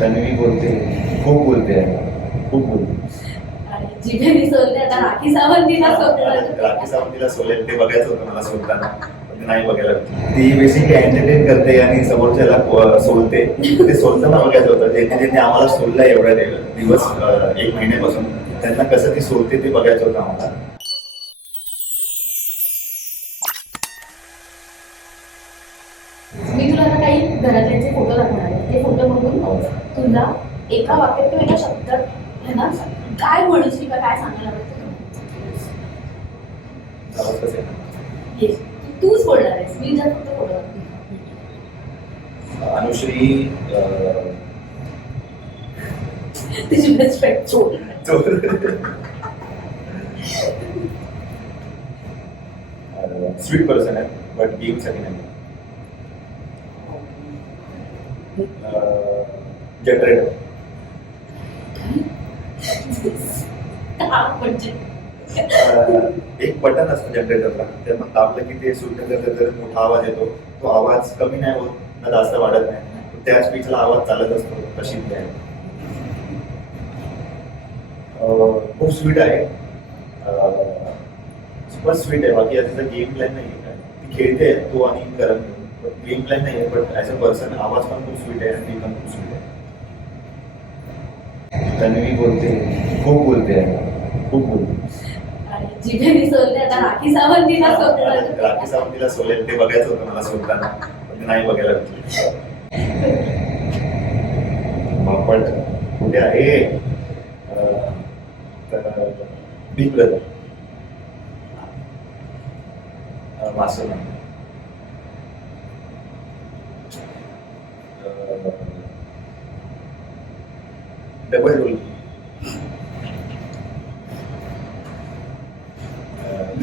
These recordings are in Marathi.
तन्वी बोलते, खूप बोलते, खूप बोलते. जिभेने सोडले आता राखी सावंतीला सोडलं. राखी सावंतीला सोलेल ते बघायचं होतं मला सोडताना, पण नाही बघायला. ती बेसिकली एंटरटेन करते आणि समोरच्याला सोडते. ते सोडताना बघायचं होतं. ज्यांनी आम्हाला सोडलं एवढ्या दिवस, 1 महिन्यापासून, त्यांना कसं ती सोडते ते बघायचं होतं आम्हाला. मी तुला आता काही घरातल्यांचे फोटो दाखवणार आहे. ते फोटो बघून तुला एका वाक्यात किंवा एका शब्दात है ना काय म्हणशील का काय सांगायला तूच बोलणार आहेस. मी जर फक्त फोटो दाखवते. अनुश्री तुझी बेस्ट फ्रेंड चोर. स्वीट पर्सन आहे, बट गेमसाठी नाही. जनरेटर. म्हणजे एक बटन असतं जनरेटरला, त्याला दाबलं की ते सुट जर मोठा आवाज येतो. तो आवाज कमी नाही होत ना जास्त वाढत नाही, त्या स्पीचला आवाज चालत असतो. तशी ती आहे. खूप स्वीट आहे, सुपर स्वीट आहे. बाकी तिचा गेम प्लॅन नाही आहे. ती खेळते तो आणि करण, गेम प्लॅन नाही आहे. बट ॲज अ पर्सन आवाज पण खूप स्वीट आहे आणि ती पण खूप स्वीट आहे. तन्वी बोलते, खूप बोलते, खूप बोलते. जिभेने सोडले आता राखी सावंतीला सोडलं. राखी सावंतीला सोलेल ते बघायचं होतं मला सोडताना, पण नाही बघायला. बापट कुठे आहे? बिग ब्रदर, मासूम, डबल रोल,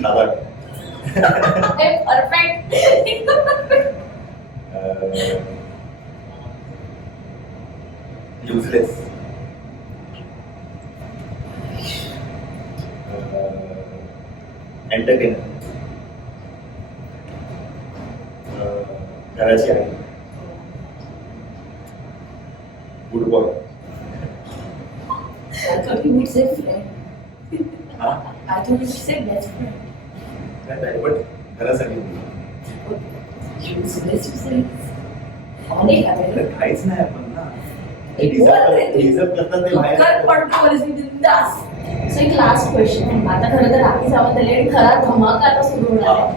खादाड, परफेक्ट. युजलेस, एंटरटेनर, घराची आहे, good boy. I thought you would say friend. I thought you would say best friend. But घरासाठी Useless, useless. अनेक आहे. काहीच नाही आपण ना. एक करतात ते बाहेर. सो एक लास्ट क्वेश्चन. आता खरं तर राखी सावंत आली आणि खरा धमाका आता सुरू होणार आहे.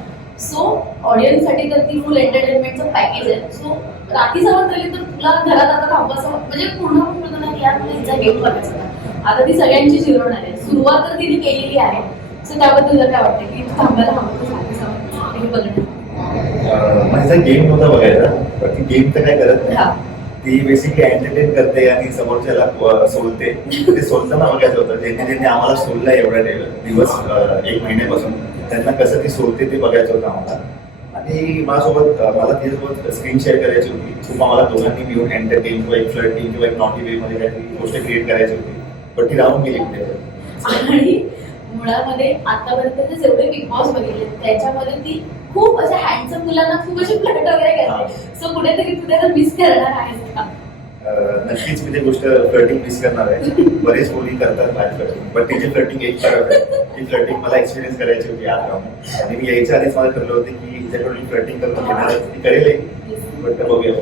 सो ऑडियन्ससाठी तर ती फुल एंटरटेनमेंटचं पॅकेज आहे. सो राखी सावंत आली तर तुला घरात आता थांबायचं म्हणजे पूर्ण होतं ना की यार तुला हिचा गेम बघायचा होता. आता ती सगळ्यांची जिरवणार आहे. सुरुवात तर तिने केलेली आहे. सो त्याबद्दल तुला काय वाटतं की तू थांबायला थांबतो राखी सावंत हे बघणार? माझा गेम नव्हता बघायचा, पण ती गेम तर काय करत नाही. हा. ती बेसिकली एंटरटेन करते आणि समोरच्याला सोडते. ते सोडताना बघायचं होतं. ज्यांनी आम्हाला सोडलं एवढ्या दिवस, 1 महिन्यापासून, त्यांना कसं ती सोडते ते बघायचं होतं आम्हाला. आणि माझ्यासोबत मला तिच्यासोबत स्क्रीन शेअर करायची होती. खूप आम्हाला दोघांनी मिळून एंटरटेन किंवा एक फ्लर्टिंग किंवा एक नॉटी वे मध्ये काहीतरी गोष्ट क्रिएट करायची होती, पण ती राहून गेली कुठे. आणि मुळामध्ये आतापर्यंत जेवढे बिग बॉस बघितले त्याच्यामध्ये ती खूप अशा हँडसम मुलांना खूप अशी फ्लर्ट वगैरे करते. सो कुठेतरी तू त्याला मिस करणार आहेस का? नक्कीच मी ती गोष्ट फ्लर्टिंग मिस करणार आहे. बरेच मुली करतात बाहेर फ्लर्टिंग, पण तिची फ्लर्टिंग एक फरक आहे. ती फ्लर्टिंग मला एक्सपिरियन्स करायची होती आज राहून, आणि मी यायच्या आधीच मला ठरलं होतं की हिच्याकडून फ्लर्टिंग करून घेणार ती करेल, बट बघूया.